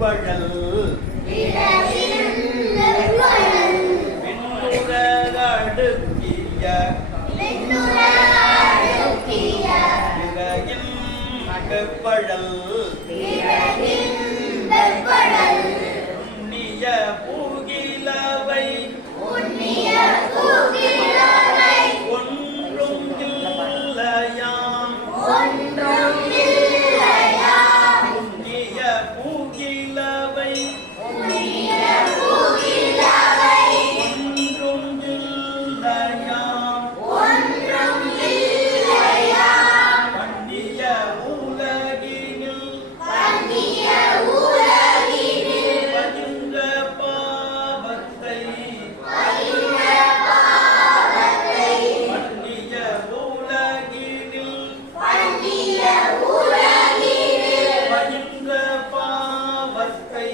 வெப்பழல் அடுக்கிய வெப்பழல் உண்ணிய பூகிலவை ஒன்றும் இல்லையாம் உண்ணிய பூகிலவை ஒன்றும் இல்லையாம் பண்ணிய உலகினில் பதிந்த பாவத்தை பண்ணிய உலகினில் பதிந்த பாவத்தை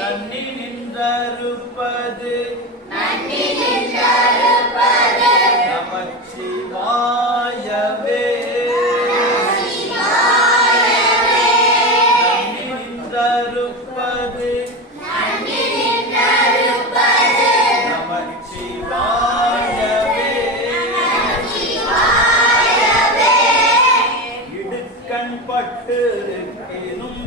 தண்ணி நின்றறுப்பது நமச்சிவாயவே தண்ணி நின்றறுப்பது நமச்சிவாயவே இடுக்கண் பட்டிருக்கினும்